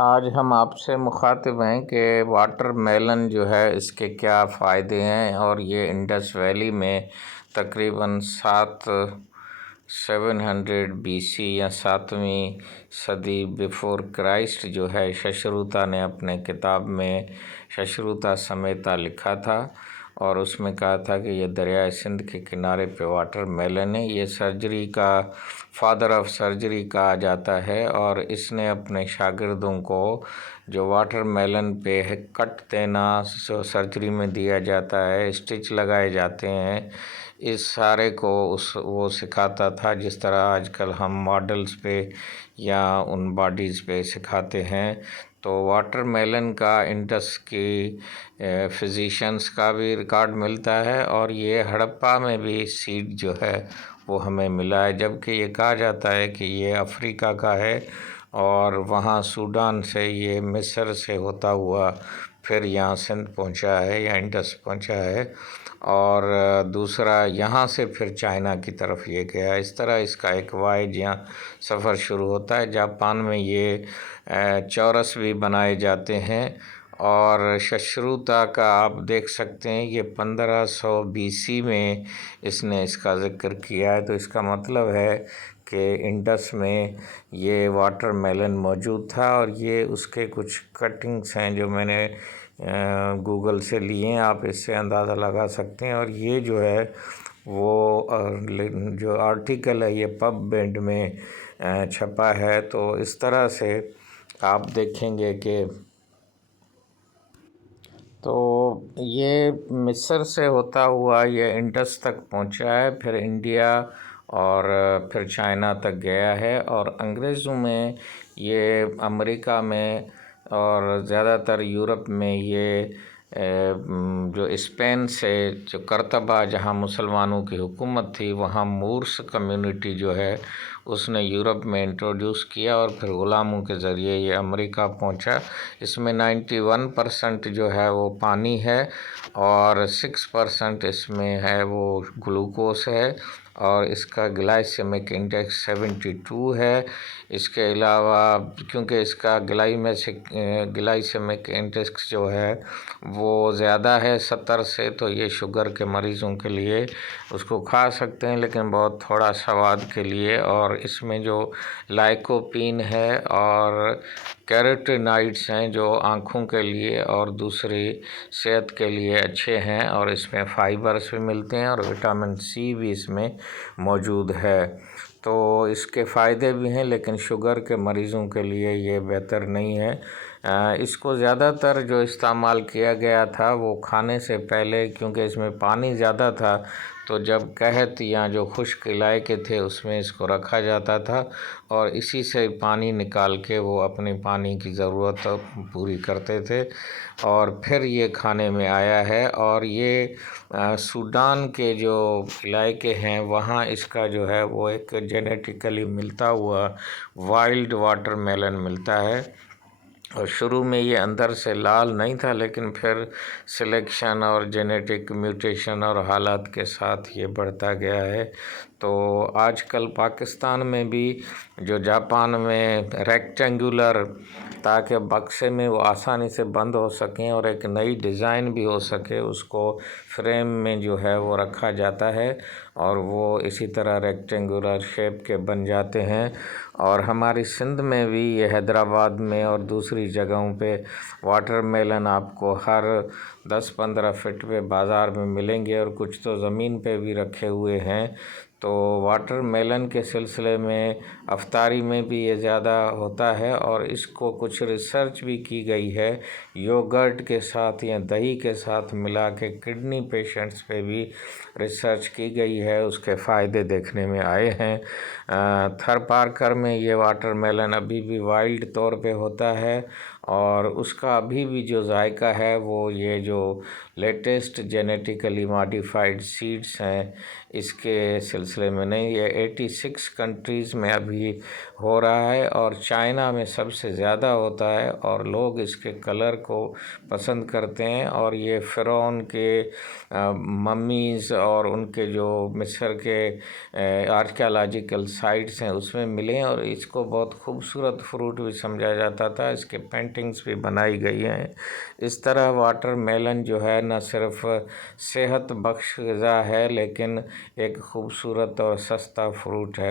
آج ہم آپ سے مخاطب ہیں کہ واٹر میلن جو ہے اس کے کیا فائدے ہیں، اور یہ انڈس ویلی میں تقریباً 700 BC یا 7ویں صدی بیفور کرائسٹ جو ہے ششروتا نے اپنے کتاب میں ششروتا سمیتا لکھا تھا، اور اس میں کہا تھا کہ یہ دریائے سندھ کے کنارے پہ واٹر میلن ہے۔ یہ سرجری کا فادر آف سرجری کہا جاتا ہے، اور اس نے اپنے شاگردوں کو جو واٹر میلن پہ کٹ دینا سرجری میں دیا جاتا ہے، اسٹچ لگائے جاتے ہیں، اس سارے کو وہ سکھاتا تھا، جس طرح آج کل ہم ماڈلز پہ یا ان باڈیز پہ سکھاتے ہیں۔ تو واٹر میلن کا انڈس کی فزیشنز کا بھی ریکارڈ ملتا ہے، اور یہ ہڑپا میں بھی سیڈ جو ہے وہ ہمیں ملا ہے، جبکہ یہ کہا جاتا ہے کہ یہ افریقہ کا ہے، اور وہاں سوڈان سے یہ مصر سے ہوتا ہوا پھر یہاں سندھ پہنچا ہے یا انڈس پہنچا ہے، اور دوسرا یہاں سے پھر چائنا کی طرف یہ گیا۔ اس طرح اس کا ایک وائڈ یہاں سفر شروع ہوتا ہے۔ جاپان میں یہ چورس بھی بنائے جاتے ہیں، اور ششروتا کا آپ دیکھ سکتے ہیں یہ 1500 BC میں اس نے اس کا ذکر کیا ہے، تو اس کا مطلب ہے کہ انڈس میں یہ واٹر میلن موجود تھا، اور یہ اس کے کچھ کٹنگز ہیں جو میں نے گوگل سے لیے ہیں، آپ اس سے اندازہ لگا سکتے ہیں۔ اور یہ جو ہے وہ جو آرٹیکل ہے یہ پب بینڈ میں چھپا ہے، تو اس طرح سے آپ دیکھیں گے کہ تو یہ مصر سے ہوتا ہوا یہ انڈس تک پہنچا ہے، پھر انڈیا اور پھر چائنا تک گیا ہے، اور انگریزوں میں یہ امریکہ میں اور زیادہ تر یورپ میں یہ جو اسپین سے جو کرتبہ جہاں مسلمانوں کی حکومت تھی، وہاں مورس کمیونٹی جو ہے اس نے یورپ میں انٹروڈیوس کیا، اور پھر غلاموں کے ذریعے یہ امریکہ پہنچا۔ اس میں 91% جو ہے وہ پانی ہے، اور 6% اس میں ہے وہ گلوکوز ہے، اور اس کا گلائسیمک انڈیکس 72 ہے۔ اس کے علاوہ کیونکہ اس کا گلائسیمک انڈیکس جو ہے وہ زیادہ ہے 70 سے، تو یہ شوگر کے مریضوں کے لیے اس کو کھا سکتے ہیں، لیکن بہت تھوڑا سواد کے لیے۔ اور اس میں جو لائکوپین ہے اور کیروٹینائڈس ہیں جو آنکھوں کے لیے اور دوسری صحت کے لیے اچھے ہیں، اور اس میں فائبرز بھی ملتے ہیں، اور وٹامن سی بھی اس میں موجود ہے۔ تو اس کے فائدے بھی ہیں، لیکن شوگر کے مریضوں کے لیے یہ بہتر نہیں ہے۔ اس کو زیادہ تر جو استعمال کیا گیا تھا وہ کھانے سے پہلے، کیونکہ اس میں پانی زیادہ تھا، تو جب قحط یا جو خشک علاقے تھے اس میں اس کو رکھا جاتا تھا، اور اسی سے پانی نکال کے وہ اپنی پانی کی ضرورت پوری کرتے تھے، اور پھر یہ کھانے میں آیا ہے۔ اور یہ سوڈان کے جو علاقے ہیں وہاں اس کا جو ہے وہ ایک جینیٹیکلی ملتا ہوا وائلڈ واٹر میلن ملتا ہے، اور شروع میں یہ اندر سے لال نہیں تھا، لیکن پھر سلیکشن اور جینیٹک میوٹیشن اور حالات کے ساتھ یہ بڑھتا گیا ہے۔ تو آج کل پاکستان میں بھی جو جاپان میں ریکٹینگولر تاکہ بکسے میں وہ آسانی سے بند ہو سکیں اور ایک نئی ڈیزائن بھی ہو سکے، اس کو فریم میں جو ہے وہ رکھا جاتا ہے، اور وہ اسی طرح ریکٹینگولر شیپ کے بن جاتے ہیں۔ اور ہماری سندھ میں بھی یہ حیدرآباد میں اور دوسری جگہوں پہ واٹر میلن آپ کو ہر 10-15 فٹ پہ بازار میں ملیں گے، اور کچھ تو زمین پہ بھی رکھے ہوئے ہیں۔ تو واٹر میلن کے سلسلے میں افطاری میں بھی یہ زیادہ ہوتا ہے، اور اس کو کچھ ریسرچ بھی کی گئی ہے، یوگرٹ کے ساتھ یا دہی کے ساتھ ملا کے کڈنی پیشنٹس پہ بھی ریسرچ کی گئی ہے، اس کے فائدے دیکھنے میں آئے ہیں۔ تھر پارکر میں یہ واٹر میلن ابھی بھی وائلڈ طور پہ ہوتا ہے، اور اس کا ابھی بھی جو ذائقہ ہے وہ یہ جو لیٹسٹ جینیٹیکلی ماڈیفائڈ سیڈز ہیں اس کے سلسلے میں نہیں۔ یہ 86 کنٹریز میں ابھی ہو رہا ہے اور چائنا میں سب سے زیادہ ہوتا ہے اور لوگ اس کے کلر کو پسند کرتے ہیں، اور یہ فرعون کے ممیز اور ان کے جو مصر کے آرکیالوجیکل سائٹس ہیں اس میں ملے، اور اس کو بہت خوبصورت فروٹ بھی سمجھا جاتا تھا، اس کے پینٹنگز بھی بنائی گئی ہیں۔ اس طرح واٹر میلن جو ہے نہ صرف صحت بخش غذا ہے لیکن ایک خوبصورت اور سستا فروٹ ہے۔